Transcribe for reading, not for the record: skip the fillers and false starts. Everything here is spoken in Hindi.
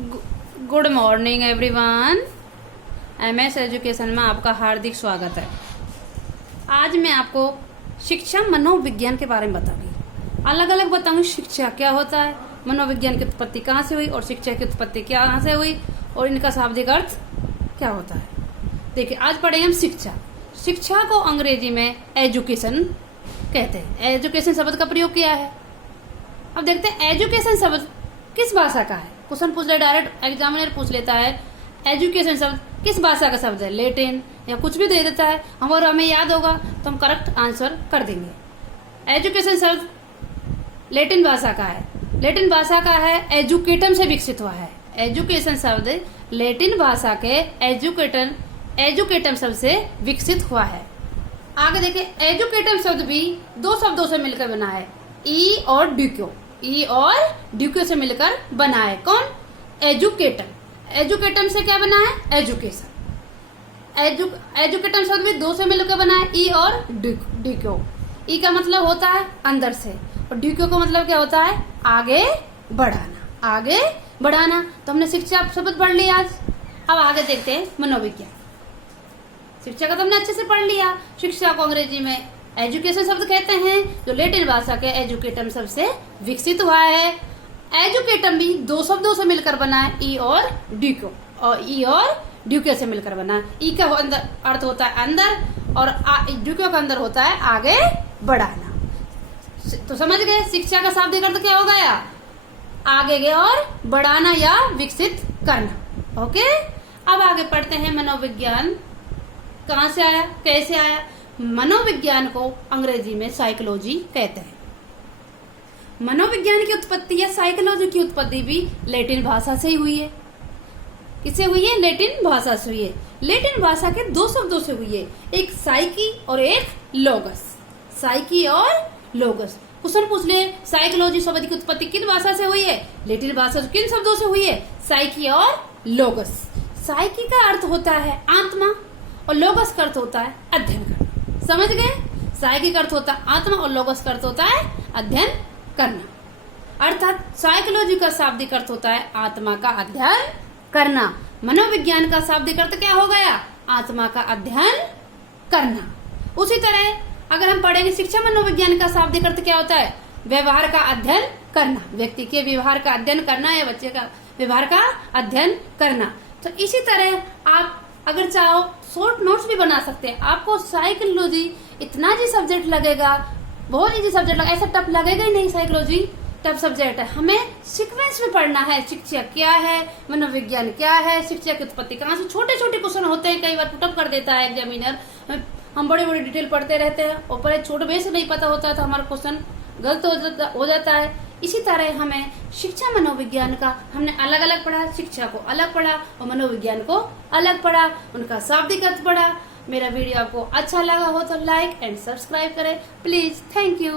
Good morning everyone. MS education में आपका हार्दिक स्वागत है। आज मैं आपको शिक्षा मनोविज्ञान के बारे में बताऊंगी। अलग अलग बताऊंगी शिक्षा क्या होता है, मनोविज्ञान की उत्पत्ति कहाँ से हुई और शिक्षा की उत्पत्ति कहाँ से हुई और इनका शाब्दिक अर्थ क्या होता है। देखिए, आज पढ़ेंगे हम शिक्षा। शिक्षा को अंग्रेजी में एजुकेशन कहते हैं। एजुकेशन शब्द का प्रयोग किया है। अब देखते हैं एजुकेशन शब्द किस भाषा का है। क्वेश्चन पूछ ले, डायरेक्ट एग्जामिनर पूछ लेता है एजुकेशन शब्द किस भाषा का शब्द है, लैटिन या कुछ भी दे देता है। और हमें याद होगा तो हम करेक्ट आंसर कर देंगे। एजुकेशन शब्द लैटिन भाषा का है। लैटिन भाषा का है, एजुकेटम से विकसित हुआ है। एजुकेशन शब्द लैटिन भाषा के एजुकेटम शब्द से विकसित हुआ है। आगे देखिए, एजुकेटम शब्द भी दो शब्दों से मिलकर बना है, ई और ड्यूक्यो। ई और ड्यूक्यो से मिलकर बना है। कौन? एजुकेटम। एजुकेटम से क्या बना है? एजुकेशन। एजुकेटम शब्द भी दो से मिलकर बना है, ई और ड्यूक्यो। ई का मतलब होता है अंदर से और ड्यूक्यो का मतलब क्या होता है? आगे बढ़ाना। आगे बढ़ाना। तो हमने शिक्षा शब्द पढ़ लिया आज। अब आगे देखते हैं मनोविज्ञान। शिक्षा का तो हमने अच्छे से पढ़ लिया। शिक्षा को अंग्रेजी में एजुकेशन शब्द कहते हैं, जो लैटिन भाषा के एजुकेटम शब्द से विकसित हुआ है। एजुकेटम भी दो शब्दों से मिलकर बना है, ई और ड्यूक्यो। और ई और ड्यूक्यो से मिलकर बना है। ई का अंदर अर्थ होता है अंदर और ड्यूक्यो का अंदर होता है आगे बढ़ाना। तो समझ गए शिक्षा का शाब्दिक अर्थ क्या हो गया? आगे गए और बढ़ाना या विकसित करना। ओके, अब आगे पढ़ते हैं मनोविज्ञान कहाँ से आया, कैसे आया। मनोविज्ञान को अंग्रेजी में साइकोलॉजी कहते हैं। मनोविज्ञान की उत्पत्ति या साइकोलॉजी की उत्पत्ति भी लैटिन भाषा से ही हुई है। किससे हुई है? लैटिन भाषा से हुई है। लैटिन भाषा के दो शब्दों से हुई है, एक साइकी और एक लोगस। साइकी और लोगस। क्वेश्चन पूछ ले, साइकोलॉजी शब्द की उत्पत्ति किन भाषा से हुई है? लैटिन भाषा से। किन शब्दों से हुई है? साइकी और लोगस। साइकी का अर्थ होता है आत्मा और लोगस का अर्थ होता है अध्ययन करना। समझ गए? साइकी का अर्थ होता है आत्मा और लोगस का अर्थ होता है अध्ययन करना। अर्थात साइकोलॉजी का शाब्दिक अर्थ होता है आत्मा का अध्ययन करना। मनोविज्ञान का शाब्दिक अर्थ क्या हो गया? आत्मा का अध्ययन करना। उसी तरह अगर हम पढ़ेंगे शिक्षा मनोविज्ञान का शाब्दिक अर्थ क्या होता है? व्यवहार का अध्ययन करना। व्यक्ति के व्यवहार का अध्ययन करना या बच्चे का व्यवहार का अध्ययन करना। तो इसी तरह आप अगर चाहो शॉर्ट नोट्स भी बना सकते हैं। आपको साइकोलॉजी इतना जी सब्जेक्ट लगेगा, बहुत इजी सब्जेक्ट लगेगा, ऐसा टफ लगेगा ही नहीं। साइकोलॉजी टफ सब्जेक्ट है। हमें सीक्वेंस में पढ़ना है। शिक्षा क्या है, मनोविज्ञान क्या है, शिक्षा की उत्पत्ति कहाँ से। छोटे छोटे क्वेश्चन होते हैं, कई बार पुटअप कर देता है एग्जामिनर। हम बड़ी बड़ी डिटेल पढ़ते रहते हैं और पर छोटे बेस नहीं पता होता तो हमारा क्वेश्चन गलत हो जाता है। इसी तरह हमें शिक्षा मनोविज्ञान का हमने अलग अलग पढ़ा। शिक्षा को अलग पढ़ा और मनोविज्ञान को अलग पढ़ा, उनका शाब्दिक अर्थ पढ़ा। मेरा वीडियो आपको अच्छा लगा हो तो लाइक एंड सब्सक्राइब करें प्लीज। Thank you.